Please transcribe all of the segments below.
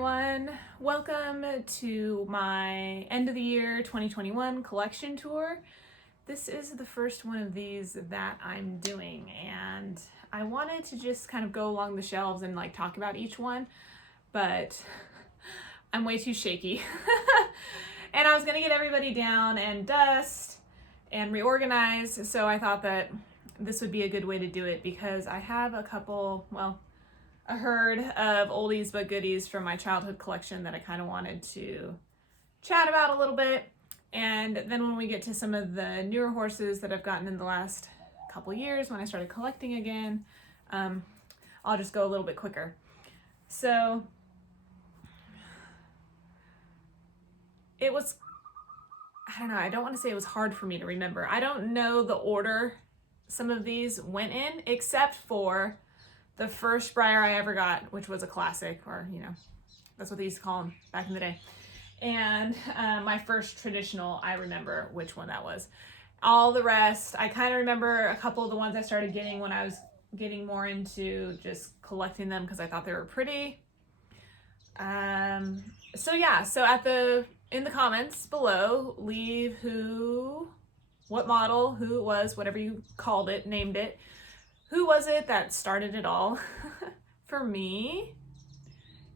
everyone. Welcome to my end of the year 2021 collection tour. This is the first one of these that I'm doing, and I wanted to just kind of go along the shelves and like talk about each one, but I'm way too shaky. And I was gonna get everybody down and dust and reorganize, so I thought that this would be a good way to do it because I have a herd of oldies but goodies from my childhood collection that I kind of wanted to chat about a little bit. And then when we get to some of the newer horses that I've gotten in the last couple years when I started collecting again, I'll just go a little bit quicker. So it was, I don't know, I don't want to say it was hard for me to remember. I don't know the order some of these went in, except for the first Breyer I ever got, which was a classic, or, you know, that's what they used to call them back in the day. And my first traditional, I remember which one that was. All the rest, I kind of remember a couple of the ones I started getting when I was getting more into just collecting them because I thought they were pretty. So in the comments below, leave what model, who it was, whatever you called it, named it. Who was it that started it all? For me,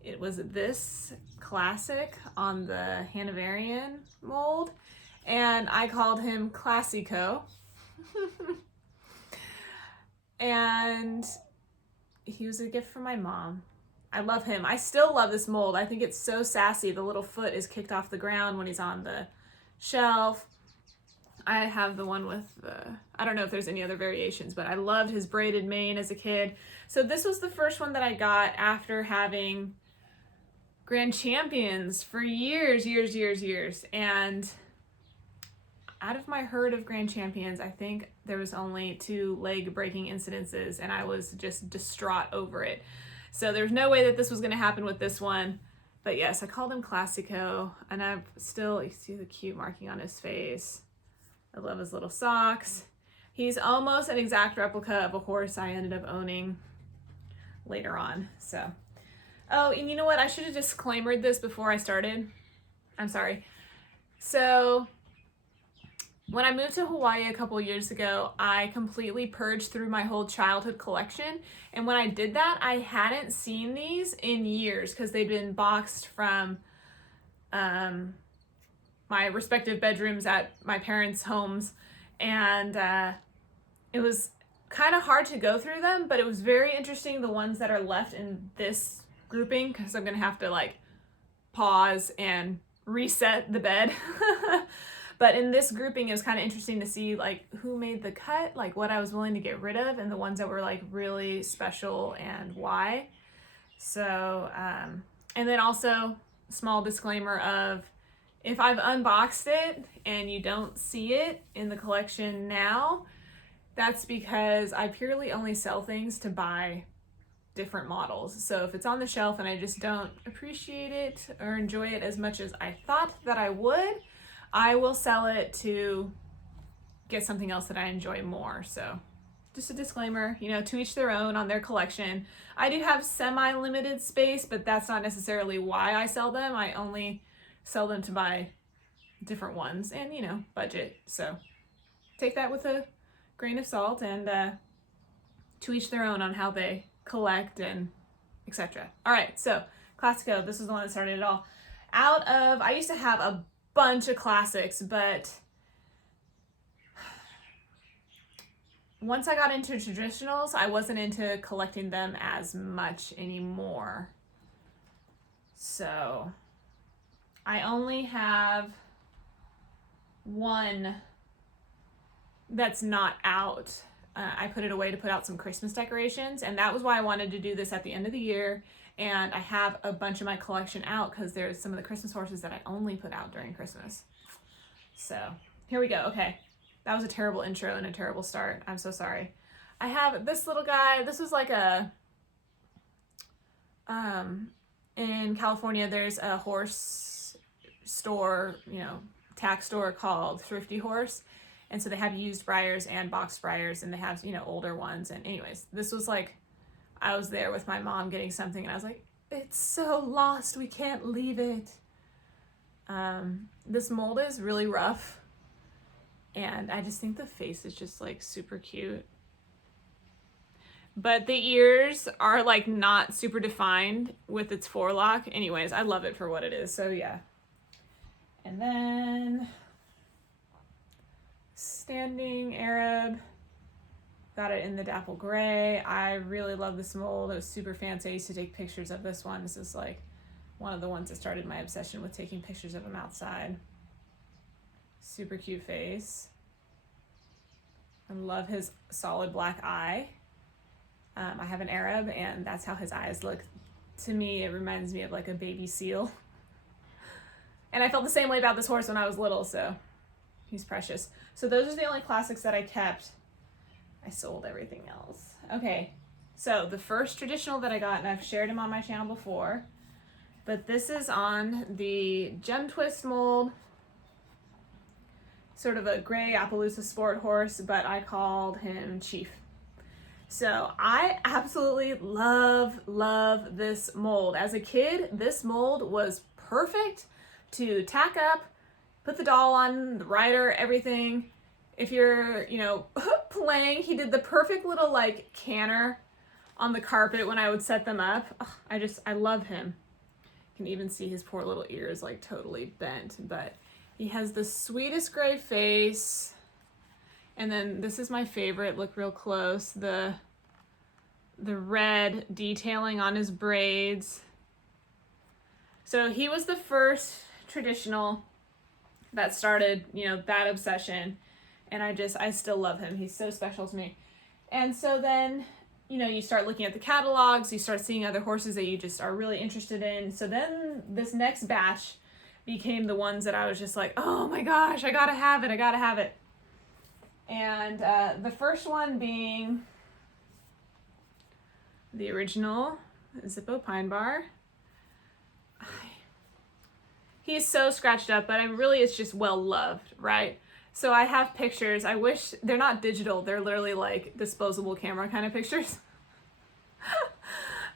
it was this classic on the Hanoverian mold, and I called him Classico. And he was a gift from my mom. I love him. I still love this mold. I think it's so sassy. The little foot is kicked off the ground when he's on the shelf. I have the one with I don't know if there's any other variations, but I loved his braided mane as a kid. So this was the first one that I got after having Grand Champions for years. And out of my herd of Grand Champions, I think there was only 2 leg breaking incidences, and I was just distraught over it. So there's no way that this was going to happen with this one. But yes, I called him Classico, and you see the cute marking on his face. I love his little socks. He's almost an exact replica of a horse I ended up owning later on. So, oh, and you know what? I should have disclaimered this before I started. I'm sorry. So, when I moved to Hawaii a couple years ago, I completely purged through my whole childhood collection. And when I did that, I hadn't seen these in years because they'd been boxed from my respective bedrooms at my parents' homes, and it was kind of hard to go through them, but it was very interesting, the ones that are left in this grouping, because I'm gonna have to like pause and reset the bed. But in this grouping, it was kind of interesting to see like who made the cut, like what I was willing to get rid of, and the ones that were like really special and why. So and then also small disclaimer of, if I've unboxed it and you don't see it in the collection now, that's because I purely only sell things to buy different models. So if it's on the shelf and I just don't appreciate it or enjoy it as much as I thought that I would, I will sell it to get something else that I enjoy more. So just a disclaimer, you know, to each their own on their collection. I do have semi-limited space, but that's not necessarily why I sell them. I only sell them to buy different ones and, you know, budget. So take that with a grain of salt, and to each their own on how they collect and etc. All right, so Classico, this is the one that started it all. I used to have a bunch of classics, but once I got into traditionals, I wasn't into collecting them as much anymore. So I only have one that's not out. I put it away to put out some Christmas decorations, and that was why I wanted to do this at the end of the year. And I have a bunch of my collection out because there's some of the Christmas horses that I only put out during Christmas. So here we go. Okay, that was a terrible intro and a terrible start. I'm so sorry. I have this little guy. This was like a in California, there's a horse store, you know, tack store called Thrifty Horse, and so they have used Breyers and boxed Breyers, and they have, you know, older ones. And anyways, this was like, I was there with my mom getting something, and I was like, it's so lost. We can't leave it. This mold is really rough. And I just think the face is just like super cute. But the ears are like not super defined with its forelock. Anyways, I love it for what it is. So yeah. And then standing Arab. Got it in the dapple gray. I really love this mold. It was super fancy. I used to take pictures of this one. This is like one of the ones that started my obsession with taking pictures of him outside. Super cute face. I love his solid black eye. I have an Arab, and that's how his eyes look. To me, it reminds me of like a baby seal. And I felt the same way about this horse when I was little, so he's precious. So those are the only classics that I kept. I sold everything else. Okay, so the first traditional that I got, and I've shared him on my channel before, but this is on the Gem Twist mold. Sort of a gray Appaloosa sport horse, but I called him Chief. So I absolutely love this mold. As a kid, this mold was perfect to tack up, put the doll on, the rider, everything. If you're, playing, he did the perfect little like canter on the carpet when I would set them up. Ugh, I love him. You can even see his poor little ears like totally bent, but he has the sweetest gray face. And then this is my favorite, look real close, the red detailing on his braids. So he was the first traditional that started, that obsession. And I still love him. He's so special to me. And so then, you start looking at the catalogs, you start seeing other horses that you just are really interested in. So then this next batch became the ones that I was just like, oh my gosh, I gotta have it. And the first one being the original Zippo Pine Bar. He's so scratched up, but it's just well loved, right? So I have pictures. I wish they're not digital. They're literally like disposable camera kind of pictures.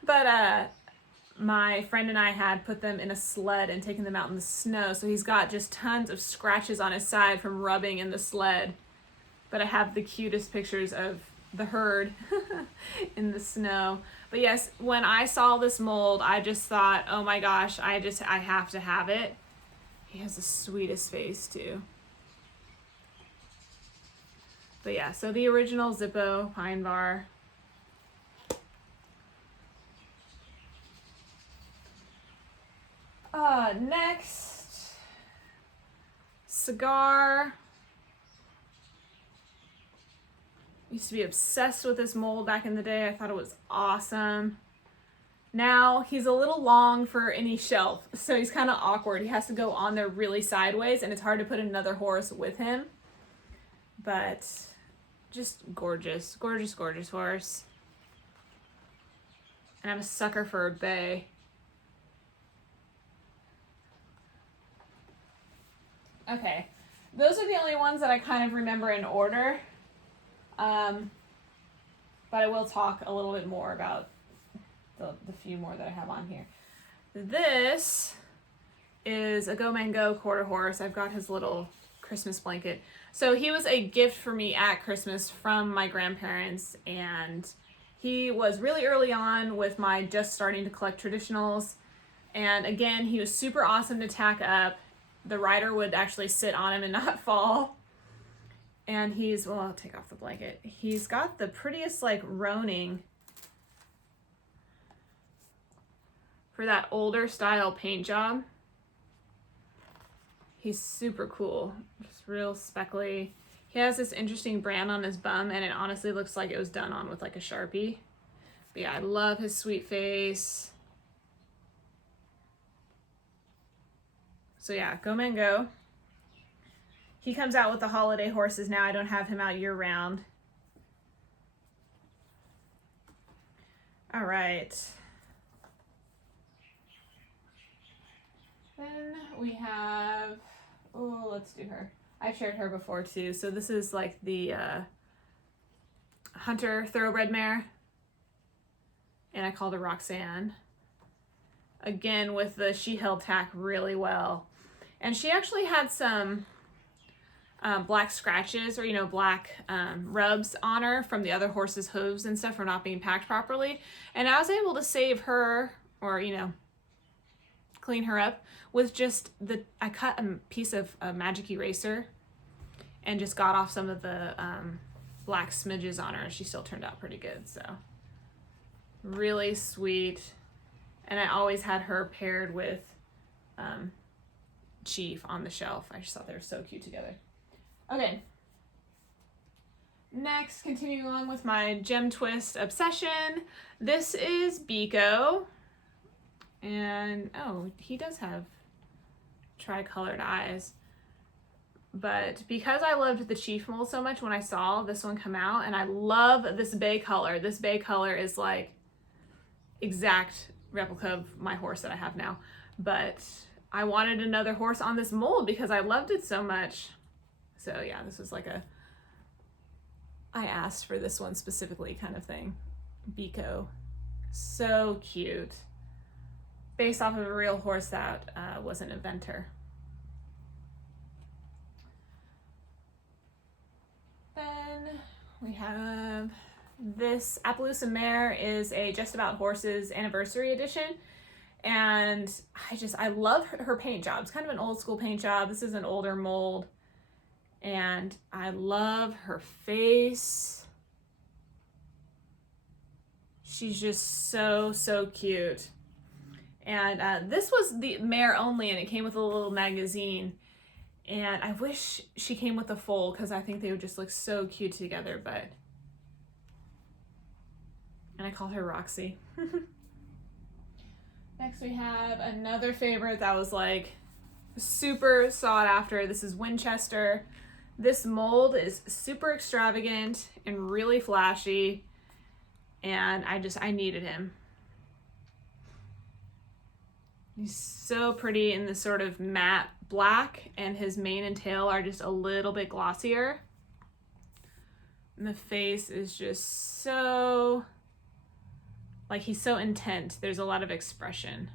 But my friend and I had put them in a sled and taken them out in the snow. So he's got just tons of scratches on his side from rubbing in the sled. But I have the cutest pictures of the herd in the snow. But yes, when I saw this mold, I just thought, oh my gosh, I have to have it. He has the sweetest face too. But yeah, so the original Zippo Pine Bar. Next, Cigar. Used to be obsessed with this mold back in the day. I thought it was awesome. Now he's a little long for any shelf, so he's kind of awkward. He has to go on there really sideways, and it's hard to put another horse with him. But just gorgeous, gorgeous, gorgeous horse. And I'm a sucker for a bay. Okay, those are the only ones that I kind of remember in order. But I will talk a little bit more about the few more that I have on here. This is a Go Man Go quarter horse. I've got his little Christmas blanket. So he was a gift for me at Christmas from my grandparents, and he was really early on with my just starting to collect traditionals. And again, he was super awesome to tack up. The rider would actually sit on him and not fall. And I'll take off the blanket. He's got the prettiest like roning for that older style paint job. He's super cool, just real speckly. He has this interesting brand on his bum, and it honestly looks like it was done on with like a Sharpie. But yeah, I love his sweet face. So yeah, Go Man Go. He comes out with the holiday horses now. I don't have him out year round. All right. Then we have, let's do her. I've shared her before too. So this is like the Hunter thoroughbred mare. And I called her Roxanne. again with the she held tack really well. And she actually had some black scratches or, black rubs on her from the other horse's hooves and stuff for not being packed properly. And I was able to save her or, clean her up with just I cut a piece of a magic eraser and just got off some of the black smidges on her, and she still turned out pretty good. So really sweet. And I always had her paired with Chief on the shelf. I just thought they were so cute together. Okay. Next, continuing along with my gem twist obsession. This is Biko. And, oh, he does have tricolored eyes. But because I loved the Chief mold so much when I saw this one come out, and I love this bay color. This bay color is like exact replica of my horse that I have now. But I wanted another horse on this mold because I loved it so much. So yeah, this was like I asked for this one specifically kind of thing. Biko. So cute. Based off of a real horse that was an eventer. Then we have this Appaloosa Mare is a Just About Horses anniversary edition. And I love her paint job. It's kind of an old school paint job. This is an older mold. And I love her face. She's just so, so cute. And this was the mare only, and it came with a little magazine. And I wish she came with a foal because I think they would just look so cute together, but... And I called her Roxy. Next we have another favorite that was like super sought after. This is Winchester. This mold is super extravagant and really flashy, and I needed him. He's so pretty in this sort of matte black, and his mane and tail are just a little bit glossier. And the face is just so, like, he's so intent. There's a lot of expression.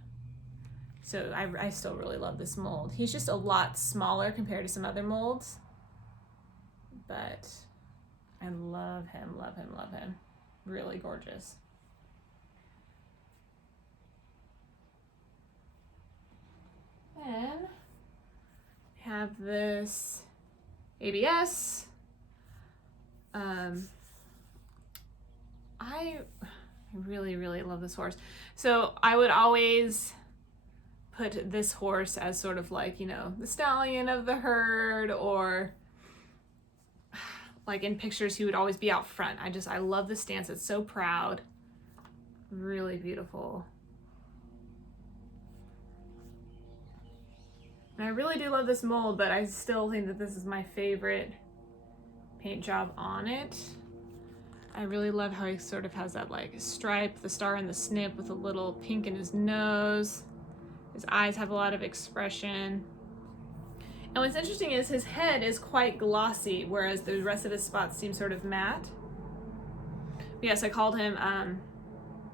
So I still really love this mold. He's just a lot smaller compared to some other molds. But I love him, love him, love him. Really gorgeous. Then we have this ABS. I really, really love this horse. So I would always put this horse as sort of like, the stallion of the herd, or like in pictures, he would always be out front. I love the stance. It's so proud. Really beautiful. And I really do love this mold, but I still think that this is my favorite paint job on it. I really love how he sort of has that like stripe, the star and the snip with a little pink in his nose. His eyes have a lot of expression. And what's interesting is his head is quite glossy, whereas the rest of his spots seem sort of matte. But yes, I called him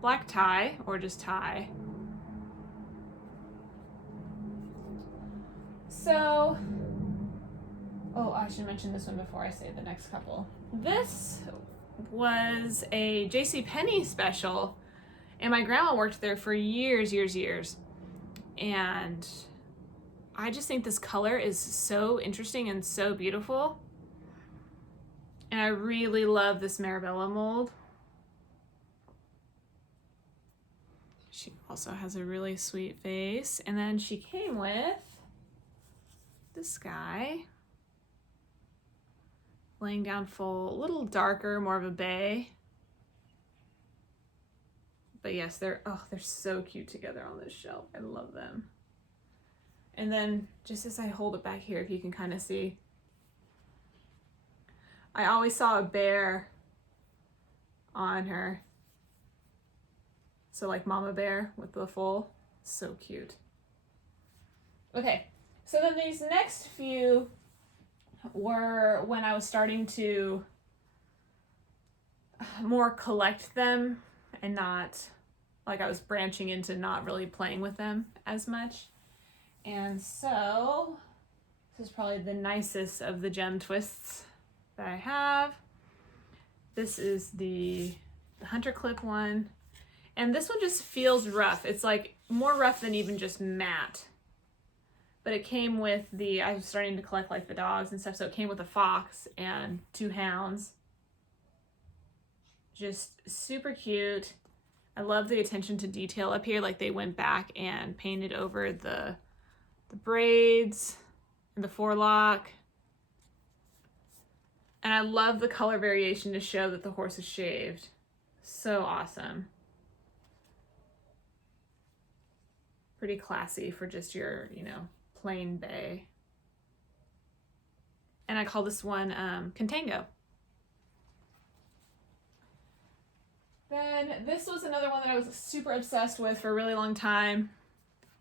Black Tie, or just Tie. So, oh, I should mention this one before I say the next couple. This was a JCPenney special, and my grandma worked there for years. And I just think this color is so interesting and so beautiful. And I really love this Marabella mold. She also has a really sweet face. And then she came with this guy. Laying down full, a little darker, more of a bay. But yes, they're so cute together on this shelf. I love them. And then just as I hold it back here, if you can kind of see, I always saw a bear on her. So like Mama Bear with the foal. So cute. Okay, so then these next few were when I was starting to more collect them and not like I was branching into not really playing with them as much. And so this is probably the nicest of the gem twists that I have. This is the Hunter Clip one. And this one just feels rough. It's like more rough than even just matte. But it came with I was starting to collect like the dogs and stuff, so it came with a fox and 2 hounds. Just super cute. I love the attention to detail up here. Like they went back and painted over the braids and the forelock. And I love the color variation to show that the horse is shaved. So awesome. Pretty classy for just your, plain bay. And I call this one Contango. Then this was another one that I was super obsessed with for a really long time.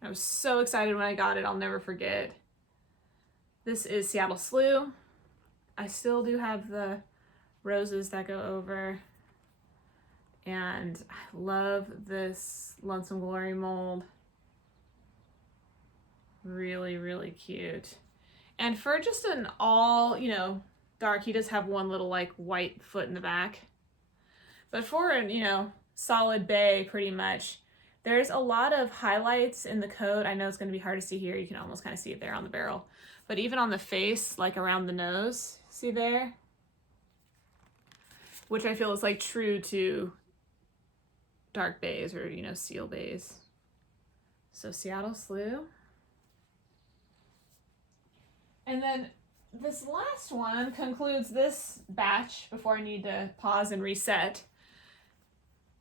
I was so excited when I got it, I'll never forget. This is Seattle Slew. I still do have the roses that go over. And I love this Lonesome Glory mold. Really, really cute. And for just an all, dark, he does have one little like white foot in the back. But for an, solid bay pretty much, there's a lot of highlights in the coat. I know it's going to be hard to see here. You can almost kind of see it there on the barrel. But even on the face, like around the nose, see there? Which I feel is like true to dark bays or, seal bays. So Seattle Slew. And then this last one concludes this batch before I need to pause and reset.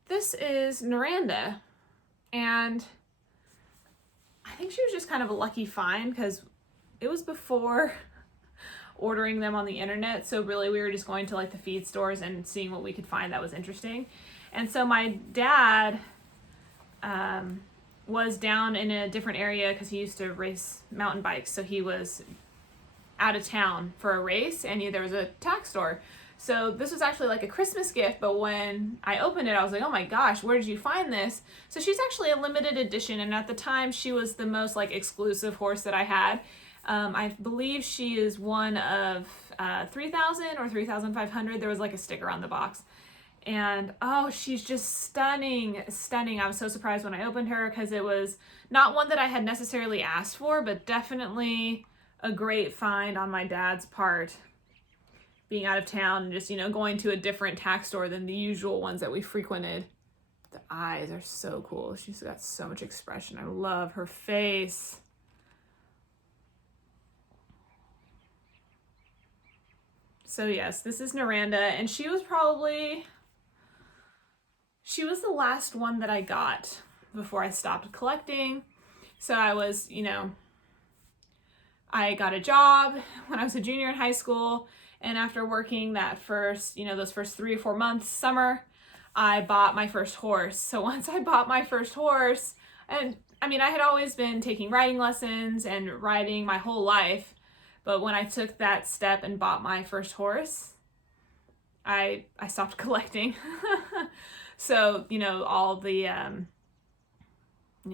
This is Naranda, and I think she was just kind of a lucky find because it was before ordering them on the internet, so really we were just going to like the feed stores and seeing what we could find that was interesting. And so my dad was down in a different area because he used to race mountain bikes, so he was out of town for a race, and there was a tack store. So this was actually like a Christmas gift, but when I opened it, I was like, oh my gosh, where did you find this? So she's actually a limited edition, and at the time she was the most like exclusive horse that I had. I believe she is one of 3,000 or 3,500. There was like a sticker on the box. And oh, she's just stunning, stunning. I was so surprised when I opened her because it was not one that I had necessarily asked for, but definitely a great find on my dad's part, being out of town and just, going to a different tack store than the usual ones that we frequented. The eyes are so cool. She's got so much expression. I love her face. So yes, this is Naranda, and she was the last one that I got before I stopped collecting. So I was, I got a job when I was a junior in high school, and after working that first, those first 3 or 4 months, summer, I bought my first horse. So once I bought my first horse, and I had always been taking riding lessons and riding my whole life, but when I took that step and bought my first horse, I stopped collecting. So, all the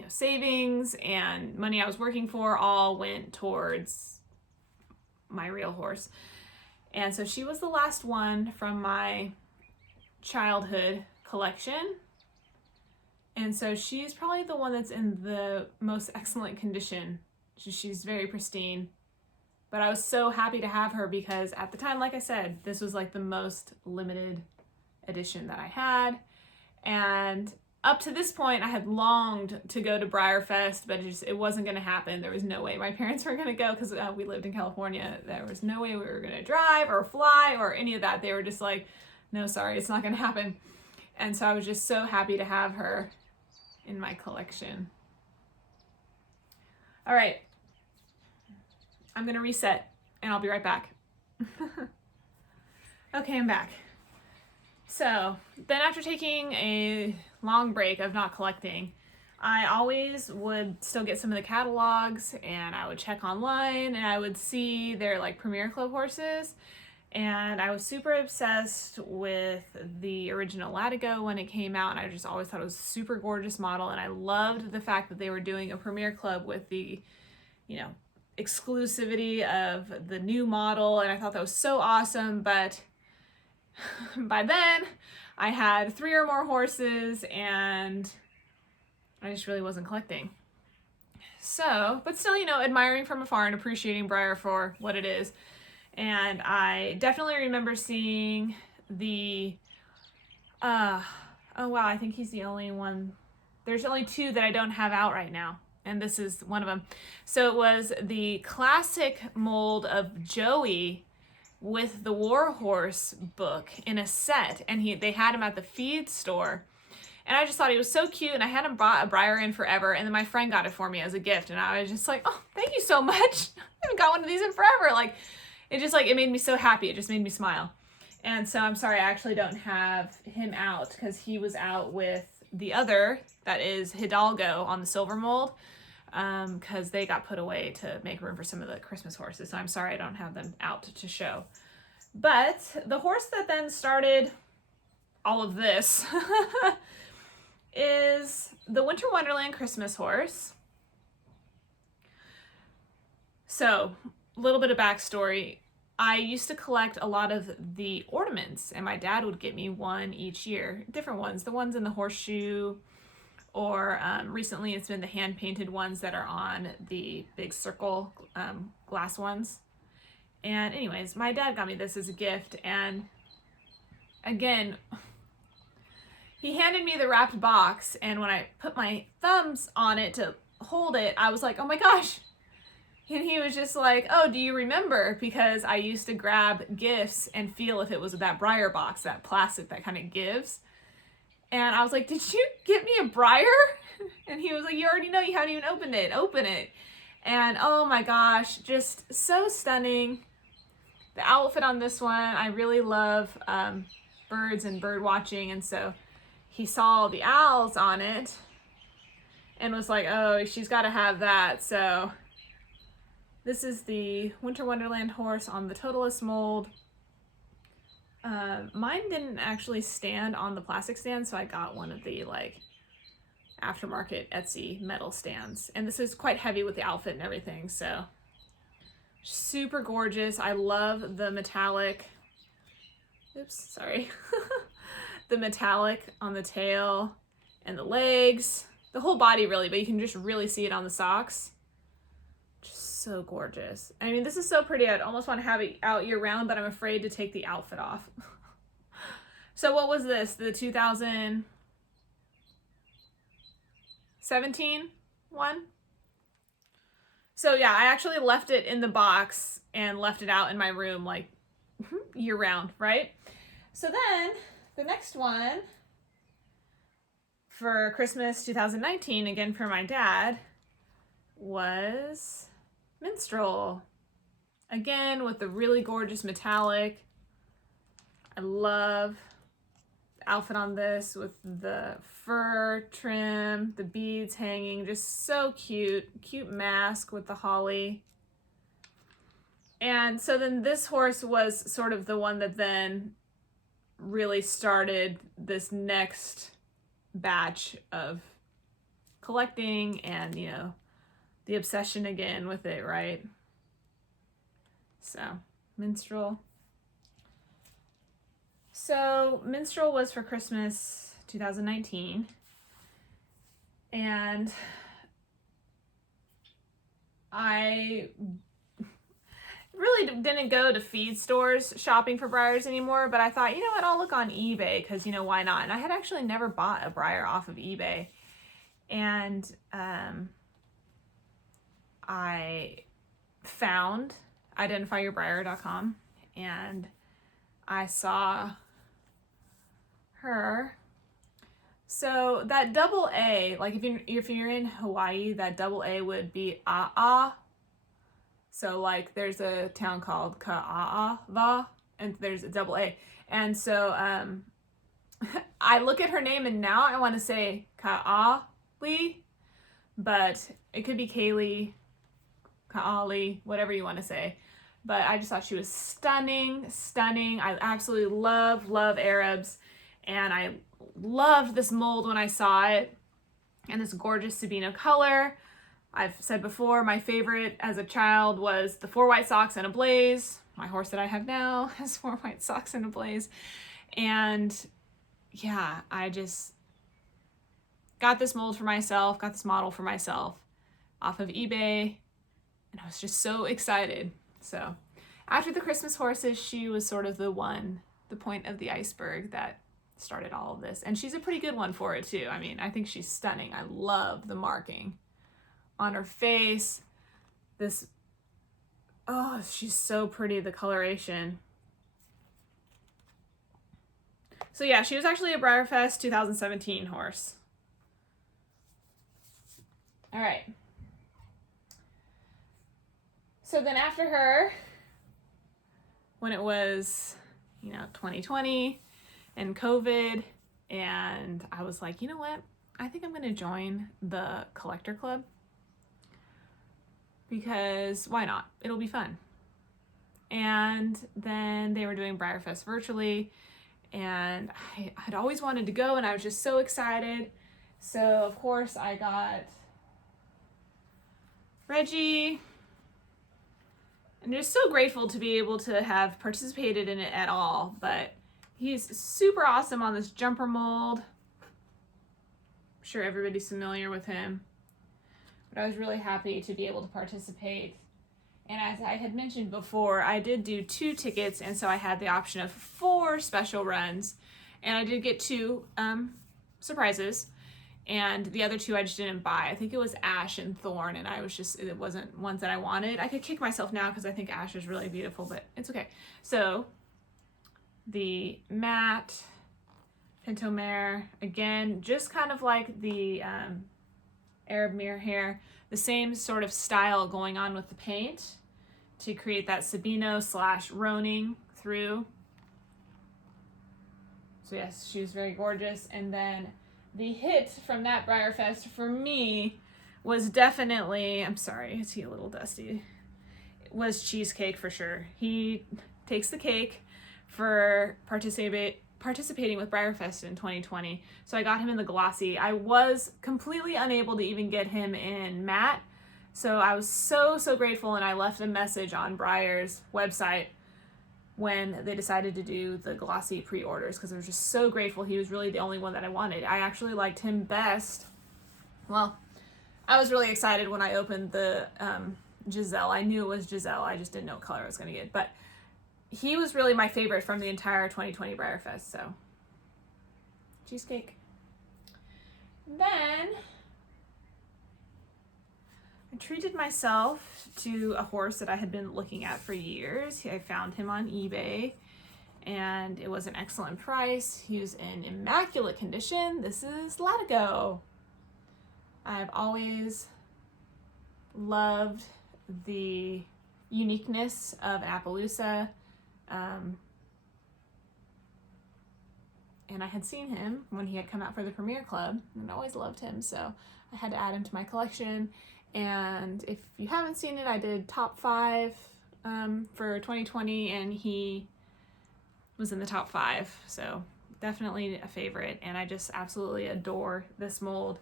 savings and money I was working for all went towards my real horse. And so she was the last one from my childhood collection. And so she's probably the one that's in the most excellent condition. She's very pristine. But I was so happy to have her because at the time, like I said, this was like the most limited edition that I had. And up to this point, I had longed to go to BreyerFest, but it wasn't going to happen. There was no way my parents were going to go because we lived in California. There was no way we were going to drive or fly or any of that. They were just like, no, sorry, it's not going to happen. And so I was just so happy to have her in my collection. All right. I'm going to reset and I'll be right back. Okay, I'm back. So then after taking a long break of not collecting, I always would still get some of the catalogs and I would check online and I would see their like Premier Club horses. And I was super obsessed with the original Latigo when it came out, and I just always thought it was a super gorgeous model, and I loved the fact that they were doing a premiere club with the, you know, exclusivity of the new model, and I thought that was so awesome. But by then I had 3 or more horses and I just really wasn't collecting. So, but still, you know, admiring from afar and appreciating Breyer for what it is. And I definitely remember seeing the, oh wow, I think he's the only one. There's only 2 that I don't have out right now, and this is one of them. So it was the classic mold of Joey with the Warhorse book in a set, and they had him at the feed store. And I just thought he was so cute, and I hadn't brought a Breyer in forever, and then my friend got it for me as a gift, and I was just like, oh, thank you so much. I haven't got one of these in forever. Like, it just, like, it made me so happy. It just made me smile. And so I'm sorry I actually don't have him out, because he was out with the other, that is Hidalgo on the silver mold, because they got put away to make room for some of the Christmas horses. So I'm sorry I don't have them out to show. But the horse that then started all of this is the Winter Wonderland Christmas horse. So, a little bit of backstory. I used to collect a lot of the ornaments, and my dad would get me one each year. Different ones, the ones in the horseshoe, or recently it's been the hand-painted ones that are on the big circle glass ones. And anyways, my dad got me this as a gift, and again, he handed me the wrapped box, and when I put my thumbs on it to hold it, I was like, oh my gosh. And he was just like, oh, do you remember? Because I used to grab gifts and feel if it was that Breyer box, that plastic that kind of gives. And I was like, did you get me a Breyer? And he was like, you already know, you haven't even opened it. Open it. And oh my gosh, just so stunning. The outfit on this one, I really love birds and bird watching, and so he saw the owls on it and was like, oh, she's got to have that. So this is the Winter Wonderland horse on the Totalist mold. Mine didn't actually stand on the plastic stand, so I got one of the like aftermarket Etsy metal stands. And this is quite heavy with the outfit and everything, so super gorgeous. I love the metallic, oops, sorry. The metallic on the tail and the legs, the whole body really, but you can just really see it on the socks. Just so gorgeous. I mean, this is so pretty. I'd almost want to have it out year round, but I'm afraid to take the outfit off. So what was this? The 2017 one? So yeah, I actually left it in the box and left it out in my room like year round, right? So then the next one for Christmas 2019, again for my dad, was Minstrel. Again with the really gorgeous metallic. I love the outfit on this with the fur trim, the beads hanging, just so cute. Cute mask with the holly. And so then this horse was sort of the one that then really started this next batch of collecting and, you know, the obsession again with it, right? So, Minstrel. So, Minstrel was for Christmas 2019, and I really didn't go to feed stores shopping for Breyers anymore, but I thought, you know what, I'll look on eBay, because, you know, why not? And I had actually never bought a Breyer off of eBay, and I found identifyyourbreyer.com, and I saw her. So that double A, like if you're in Hawaii, that double A would be A'a. So like there's a town called Ka'a'ava, and there's a double A. And so I look at her name and now I want to say Ka'ali, but it could be Kaylee, Ka'ali, whatever you want to say. but I just thought she was stunning, stunning. I absolutely love Arabs, and I loved this mold when I saw it, and this gorgeous Sabino color. I've said before, my favorite as a child was the 4 white socks and a blaze. My horse that I have now has 4 white socks and a blaze. And yeah, I just got this mold for myself, got this model for myself off of eBay, and I was just so excited. So after the Christmas horses, she was sort of the point of the iceberg that started all of this. And she's a pretty good one for it too. I mean, I think she's stunning. I love the marking on her face. Oh, she's so pretty, the coloration. So yeah, she was actually a BreyerFest 2017 horse. All right. So then after her, when it was, 2020 and COVID, and I was like, you know what? I think I'm going to join the collector club, because why not? It'll be fun. And then they were doing BreyerFest virtually, and I had always wanted to go, and I was just so excited. So of course I got Reggie, and just so grateful to be able to have participated in it at all. But he's super awesome on this jumper mold. I'm sure everybody's familiar with him, but I was really happy to be able to participate. And as I had mentioned before, I did do 2 tickets, and so I had the option of 4 special runs, and I did get 2 surprises, and the other 2 I just didn't buy. I think it was Ash and Thorn, and it wasn't ones that I wanted. I could kick myself now because I think Ash is really beautiful, but it's okay. So the matte Pinto Mare, again, just kind of like the Arab Mirror hair, the same sort of style going on with the paint to create that Sabino / Roning through. So yes, she was very gorgeous. And then the hit from that BreyerFest for me was definitely, I'm sorry, is he a little dusty? It was Cheesecake for sure. He takes the cake for participating with BreyerFest in 2020. So I got him in the glossy. I was completely unable to even get him in matte. So I was so grateful, and I left a message on Breyer's website when they decided to do the glossy pre-orders, because I was just so grateful. He was really the only one that I wanted. I actually liked him best. Well, I was really excited when I opened the Giselle. I knew it was Giselle. I just didn't know what color I was going to get. But he was really my favorite from the entire 2020 BreyerFest, so Cheesecake. Then I treated myself to a horse that I had been looking at for years. I found him on eBay, and it was an excellent price. He was in immaculate condition. This is Latigo. I've always loved the uniqueness of an Appaloosa. And I had seen him when he had come out for the Premier Club, and I always loved him, so I had to add him to my collection. And if you haven't seen it, I did top 5 for 2020, and he was in the top 5, so definitely a favorite. And I just absolutely adore this mold.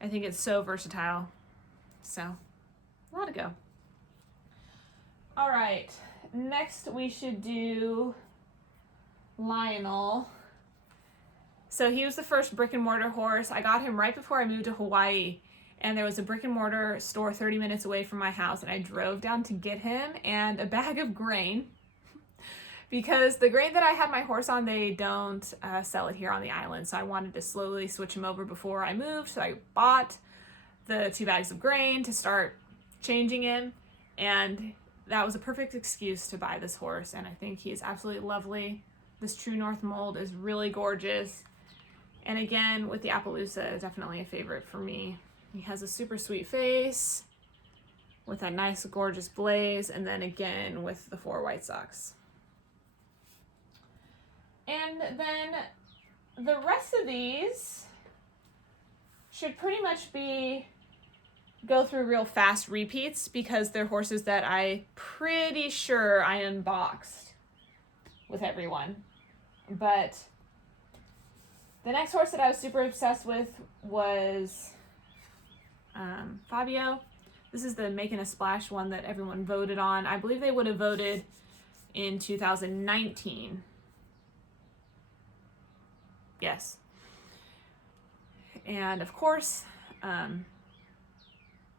I think it's so versatile, so Latigo. All right, next we should do Lionel. So he was the first brick and mortar horse. I got him right before I moved to Hawaii, and there was a brick and mortar store 30 minutes away from my house, and I drove down to get him and a bag of grain, because the grain that I had my horse on, they don't sell it here on the island, so I wanted to slowly switch him over before I moved. So I bought the 2 bags of grain to start changing him, and that was a perfect excuse to buy this horse, and I think he is absolutely lovely. This True North mold is really gorgeous, and again, with the Appaloosa, definitely a favorite for me. He has a super sweet face with that nice, gorgeous blaze, and then again with the 4 white socks. And then the rest of these should pretty much be go through real fast repeats because they're horses that I pretty sure I unboxed with everyone. But the next horse that I was super obsessed with was Fabio. This is the Making a Splash one that everyone voted on. I believe they would have voted in 2019. Yes. And of course, when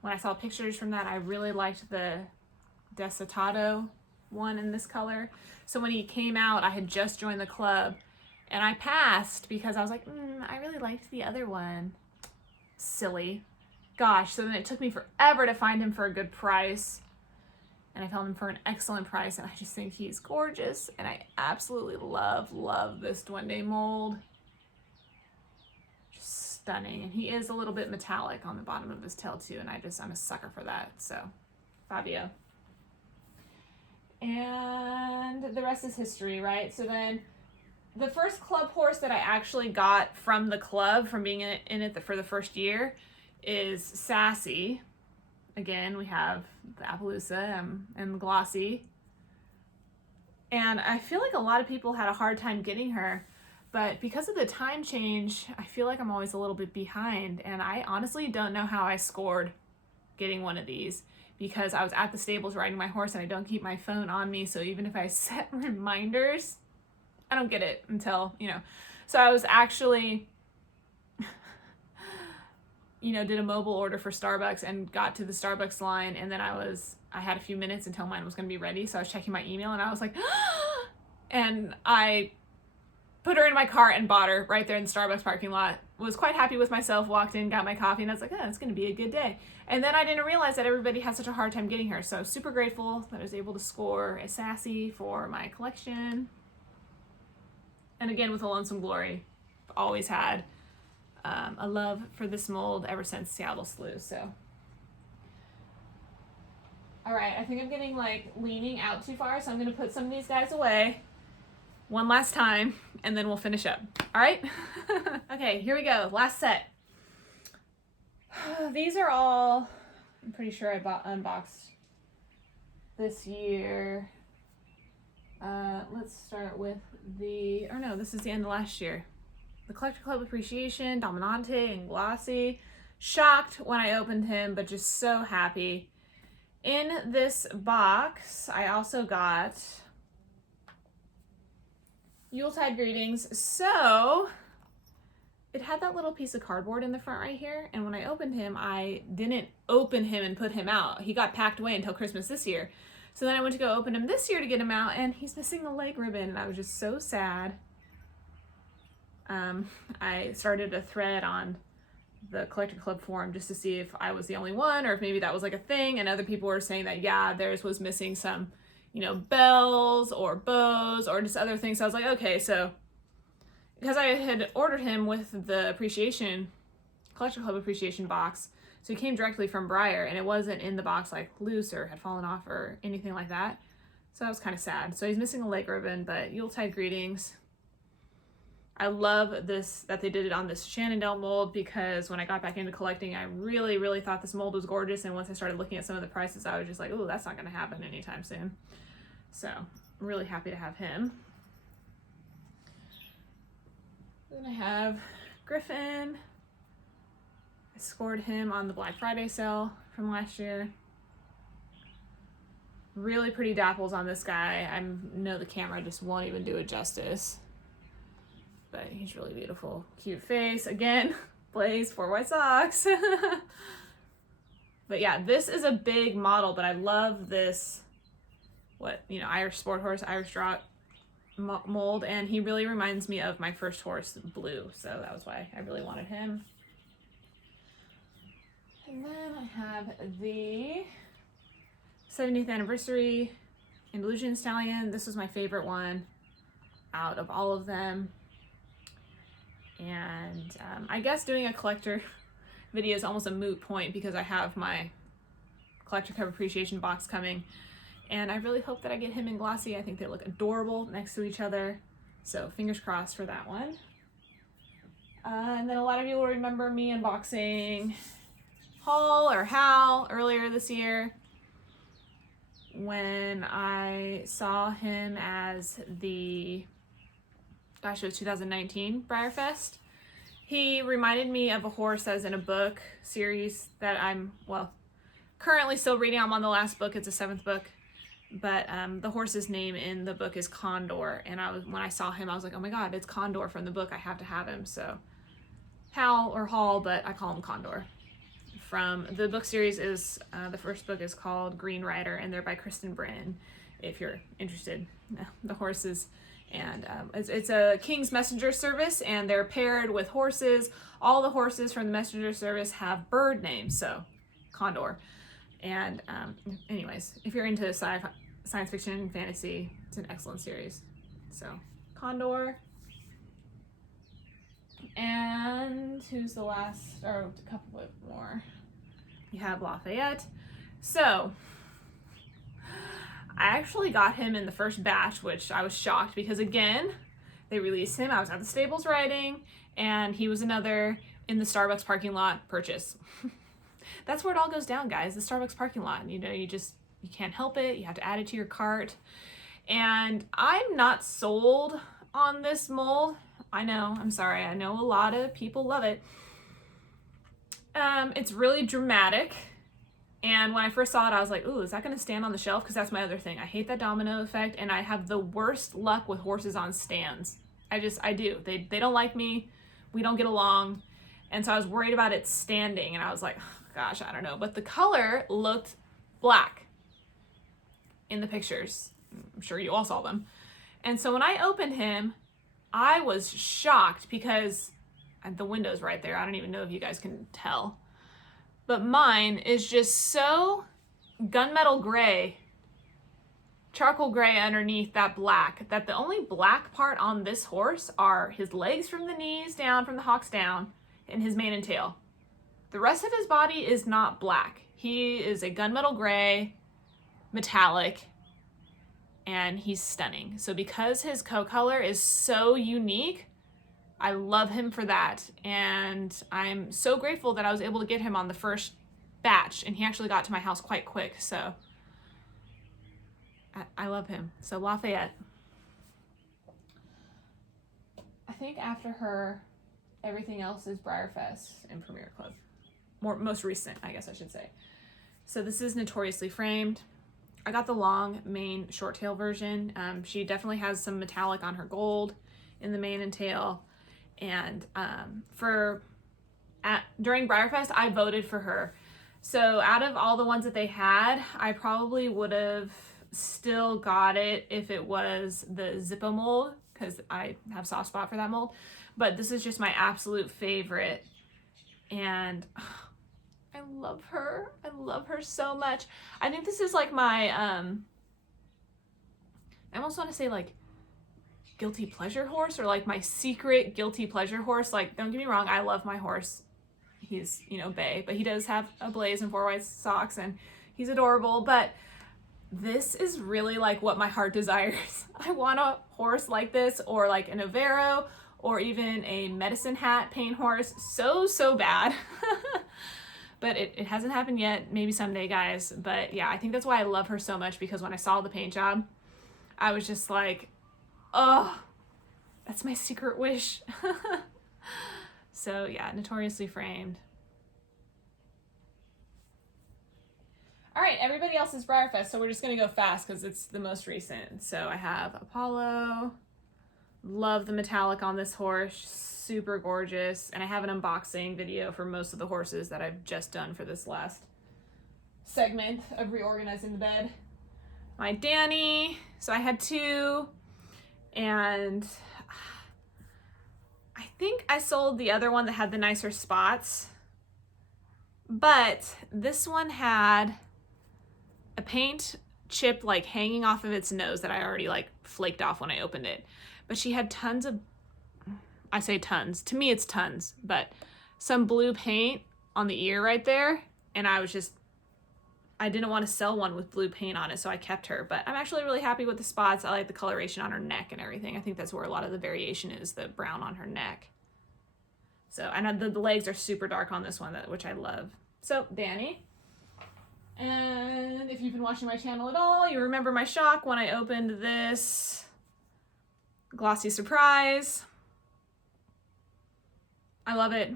I saw pictures from that, I really liked the Desatado one in this color. So when he came out, I had just joined the club and I passed because I was like, I really liked the other one. Silly. Gosh, so then it took me forever to find him for a good price. And I found him for an excellent price, and I just think he's gorgeous. And I absolutely love this Duende mold. Just stunning. And he is a little bit metallic on the bottom of his tail too, and I'm a sucker for that. So, Fabio. And the rest is history, right? So then the first club horse that I actually got from the club, from being in it for the first year, is Sassy. Again, we have the Appaloosa and the Glossy. And I feel like a lot of people had a hard time getting her, but because of the time change, I feel like I'm always a little bit behind. And I honestly don't know how I scored getting one of these because I was at the stables riding my horse and I don't keep my phone on me. So even if I set reminders, I don't get it until, So I was actually did a mobile order for Starbucks and got to the Starbucks line, and then I had a few minutes until mine was going to be ready, so I was checking my email and I was like, and I put her in my cart and bought her right there in the Starbucks parking lot. Was quite happy with myself, walked in, got my coffee, and I was like, it's going to be a good day. And then I didn't realize that everybody had such a hard time getting her, so I was super grateful that I was able to score a Sassy for my collection. And again, with a Lonesome Glory, I've always had a love for this mold ever since Seattle Slew. So, all right, I think I'm getting leaning out too far, so I'm gonna put some of these guys away one last time, and then we'll finish up. All right. Okay, here we go. Last set. These are all, I'm pretty sure I unboxed this year. Let's start with this is the end of last year. The Collector Club Appreciation, Dominante, and Glossy. Shocked when I opened him, but just so happy. In this box, I also got Yuletide Greetings. So, it had that little piece of cardboard in the front right here, and when I opened him, I didn't open him and put him out. He got packed away until Christmas this year. So then I went to go open him this year to get him out, and he's missing the leg ribbon, and I was just so sad. I started a thread on the Collector Club forum just to see if I was the only one or if maybe that was a thing, and other people were saying that theirs was missing some bells or bows or just other things. So I was like, okay, so because I had ordered him with the Collector Club Appreciation box, so he came directly from Breyer, and it wasn't in the box loose or had fallen off or anything like that. So I was kind of sad. So he's missing a leg ribbon, but Yuletide Greetings. I love this, that they did it on this Shenandoah mold, because when I got back into collecting, I really, really thought this mold was gorgeous. And once I started looking at some of the prices, I was just like, oh, that's not going to happen anytime soon. So I'm really happy to have him. Then I have Griffin. I scored him on the Black Friday sale from last year. Really pretty dapples on this guy. I know the camera just won't even do it justice. But he's really beautiful. Cute face. Again, Blaze, 4 white socks. But yeah, this is a big model, but I love this, Irish sport horse, Irish draught mold. And he really reminds me of my first horse, Blue. So that was why I really wanted him. And then I have the 70th anniversary Andalusian Stallion. This was my favorite one out of all of them. And I guess doing a collector video is almost a moot point because I have my Collector Club Appreciation box coming. And I really hope that I get him in Glossy. I think they look adorable next to each other. So fingers crossed for that one. And then a lot of you will remember me unboxing Hall or Hal earlier this year when I saw him as the, gosh, it was 2019 BreyerFest. He reminded me of a horse that was in a book series that I'm, well, currently still reading. I'm on the last book. It's a 7th book. But the horse's name in the book is Condor. And when I saw him, I was like, oh my God, it's Condor from the book. I have to have him. So Hal or Hall, but I call him Condor. From the book series is, the first book is called Green Rider, and they're by Kristen Brennan, if you're interested. The horses. And it's a King's Messenger service, and they're paired with horses. All the horses from the Messenger service have bird names, so Condor. And anyways, if you're into science fiction and fantasy, it's an excellent series. So Condor. And who's the last, or a couple of more? You have Lafayette. So I actually got him in the first batch, which I was shocked because, again, they released him. I was at the stables riding, and he was another in the Starbucks parking lot purchase. That's where it all goes down, guys, the Starbucks parking lot. You know, you can't help it. You have to add it to your cart. And I'm not sold on this mold. I know, I'm sorry. I know a lot of people love it. It's really dramatic. And when I first saw it, I was like, ooh, is that going to stand on the shelf? Because that's my other thing. I hate that domino effect, and I have the worst luck with horses on stands. I do. They don't like me. We don't get along. And so I was worried about it standing, and I was like, oh, gosh, I don't know. But the color looked black in the pictures. I'm sure you all saw them. And so when I opened him, I was shocked because the window's right there. I don't even know if you guys can tell. But mine is just so gunmetal gray, charcoal gray underneath that black, that the only black part on this horse are his legs from the knees down, from the hocks down, and his mane and tail. The rest of his body is not black. He is a gunmetal gray, metallic, and he's stunning. So because his coat color is so unique, I love him for that. And I'm so grateful that I was able to get him on the first batch, and he actually got to my house quite quick. So I love him. So Lafayette. I think after her, everything else is BreyerFest and Premier Club. Most recent, I guess I should say. So this is Notoriously Framed. I got the long mane short tail version. She definitely has some metallic on her gold in the mane and tail. And during BreyerFest, I voted for her. So out of all the ones that they had, I probably would have still got it if it was the Zippo mold, because I have a soft spot for that mold. But this is just my absolute favorite. And I love her. I love her so much. I think this is like my, I almost want to say like guilty pleasure horse, or like my secret guilty pleasure horse. Like, don't get me wrong, I love my horse. He's, bay, but he does have a blaze and 4 white socks, and he's adorable. But this is really like what my heart desires. I want a horse like this, or like an Overo, or even a medicine hat paint horse so bad. But it hasn't happened yet. Maybe someday, guys. But yeah, I think that's why I love her so much, because when I saw the paint job, I was just like, oh, that's my secret wish. So yeah, Notoriously Framed. All right, everybody else is BreyerFest, so we're just gonna go fast because it's the most recent. So I have Apollo. Love the metallic on this horse, super gorgeous. And I have an unboxing video for most of the horses that I've just done for this last segment of reorganizing the bed. My Danny, so I had 2, and I think I sold the other one that had the nicer spots, but this one had a paint chip like hanging off of its nose that I already like flaked off when I opened it. But she had tons of, I say tons, to me it's tons, but some blue paint on the ear right there. And I didn't want to sell one with blue paint on it, so I kept her. But I'm actually really happy with the spots. I like the coloration on her neck and everything. I think that's where a lot of the variation is, the brown on her neck. So, and the legs are super dark on this one, which I love. So, Danny. And if you've been watching my channel at all, you remember my shock when I opened this glossy surprise. I love it.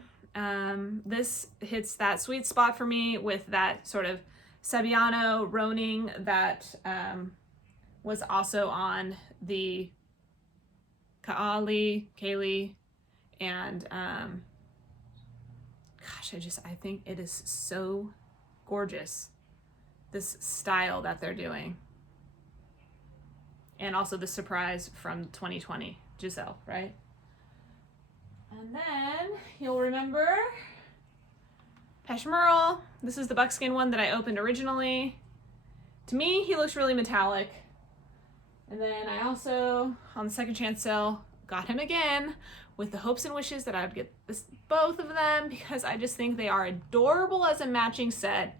This hits that sweet spot for me with that sort of Sebbiano Roning that was also on the Kaylee, and gosh, I think it is so gorgeous, this style that they're doing. And also the surprise from 2020, Giselle, right? And then you'll remember Peshmerl. This is the buckskin one that I opened originally. To me, he looks really metallic. And then I also, on the second chance sale, got him again with the hopes and wishes that I would get both of them, because I just think they are adorable as a matching set.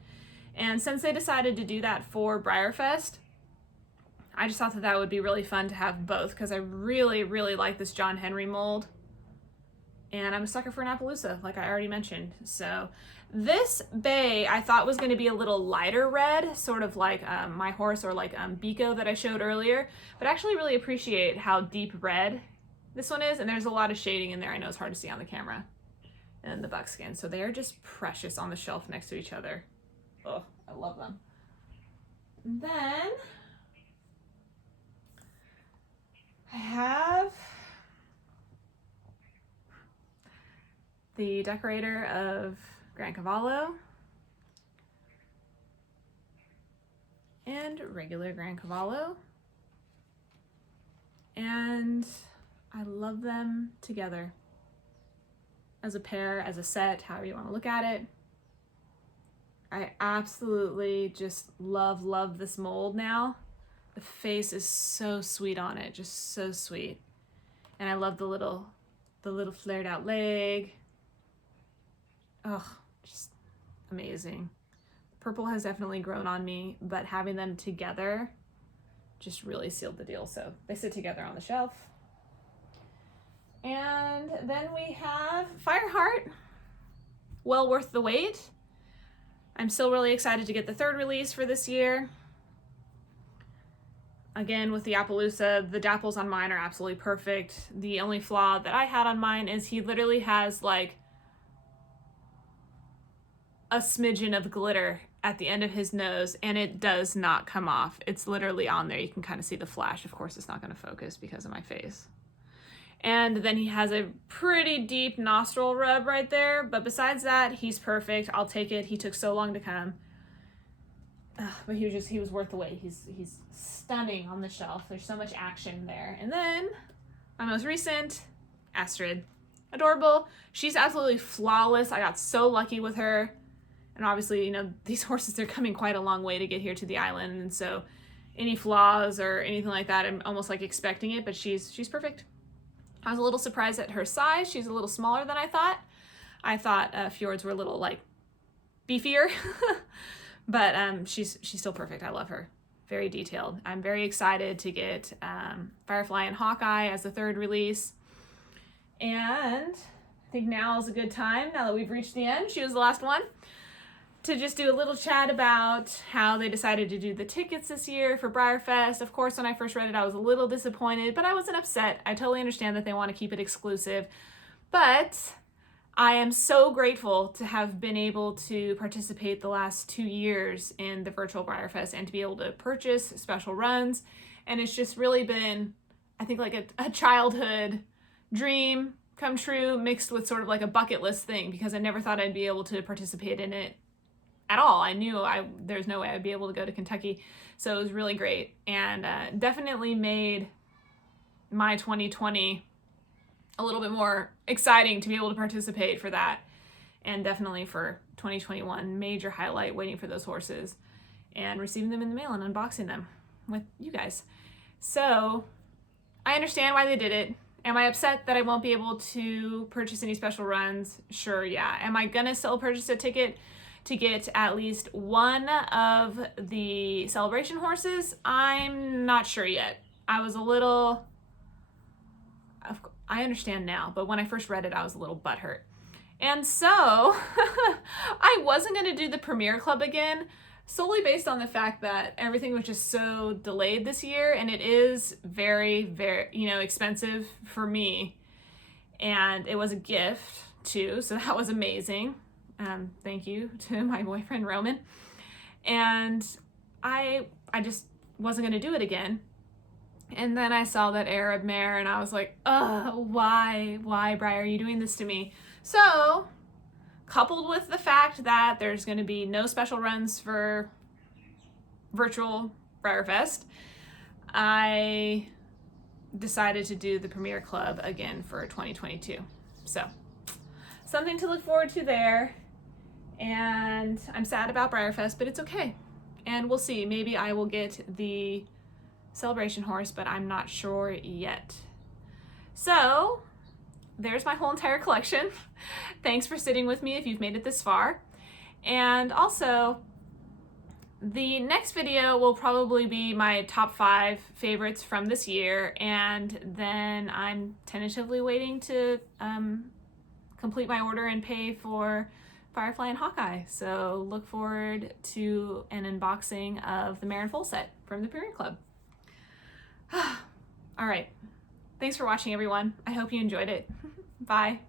And since they decided to do that for BreyerFest, I just thought that that would be really fun to have both, because I really, really like this John Henry mold. And I'm a sucker for an Appaloosa, like I already mentioned. So this bay I thought was going to be a little lighter red, sort of like my horse, or like Biko that I showed earlier, but I actually really appreciate how deep red this one is, and there's a lot of shading in there. I know it's hard to see on the camera. And the buckskin, so they are just precious on the shelf next to each other. Oh, I love them. And then I have the Decorator of Grand Cavallo and regular Grand Cavallo, and I love them together as a pair, as a set, however you want to look at it. I absolutely just love this mold now. The face is so sweet on it, just so sweet. And I love the little flared out leg. Oh, just amazing. Purple has definitely grown on me, but having them together just really sealed the deal. So they sit together on the shelf. And then we have Fireheart, well worth the wait. I'm still really excited to get the third release for this year. Again, with the Appaloosa, the dapples on mine are absolutely perfect. The only flaw that I had on mine is he literally has like a smidgen of glitter at the end of his nose, and it does not come off. It's literally on there. You can kind of see the flash. Of course, it's not going to focus because of my face. And then he has a pretty deep nostril rub right there, but besides that, he's perfect. I'll take it. He took so long to come. But he was worth the wait. He's stunning on the shelf. There's so much action there. And then my most recent, Astrid. Adorable. She's absolutely flawless. I got so lucky with her. And obviously, you know, these horses, they're coming quite a long way to get here to the island. And so any flaws or anything like that, I'm almost like expecting it, but she's perfect. I was a little surprised at her size. She's a little smaller than I thought. I thought fjords were a little like beefier, but she's still perfect. I love her. Very detailed. I'm very excited to get Firefly and Hawkeye as the third release. And I think now is a good time, now that we've reached the end, she was the last one, to just do a little chat about how they decided to do the tickets this year for BreyerFest. Of course, when I first read it, I was a little disappointed, but I wasn't upset. I totally understand that they want to keep it exclusive, but I am so grateful to have been able to participate the last 2 years in the virtual BreyerFest and to be able to purchase special runs. And it's just really been, I think, like a childhood dream come true mixed with sort of like a bucket list thing, because I never thought I'd be able to participate in it at all. I knew there's no way I'd be able to go to Kentucky. So it was really great, and definitely made my 2020 a little bit more exciting to be able to participate for that. And definitely for 2021, major highlight waiting for those horses and receiving them in the mail and unboxing them with you guys. So I understand why they did it. Am I upset that I won't be able to purchase any special runs? Sure, yeah. Am I gonna still purchase a ticket to get at least one of the celebration horses? I'm not sure yet. I was a little, I understand now, but when I first read it, I was a little butthurt. And so I wasn't going to do the Premiere Club again, solely based on the fact that everything was just so delayed this year, and it is very, very, expensive for me. And it was a gift too, so that was amazing. Thank you to my boyfriend Roman. And I just wasn't going to do it again. And then I saw that Arab mare and I was like, why, Breyer, are you doing this to me? So, coupled with the fact that there's going to be no special runs for virtual BreyerFest, I decided to do the Premiere Club again for 2022. So, something to look forward to there. And I'm sad about BreyerFest, but it's okay. And we'll see. Maybe I will get the celebration horse, but I'm not sure yet. So, there's my whole entire collection. Thanks for sitting with me if you've made it this far. And also, the next video will probably be my top 5 favorites from this year, and then I'm tentatively waiting to complete my order and pay for Firefly and Hawkeye. So look forward to an unboxing of the Mare and Foal set from the Premiere Club. All right. Thanks for watching, everyone. I hope you enjoyed it. Bye.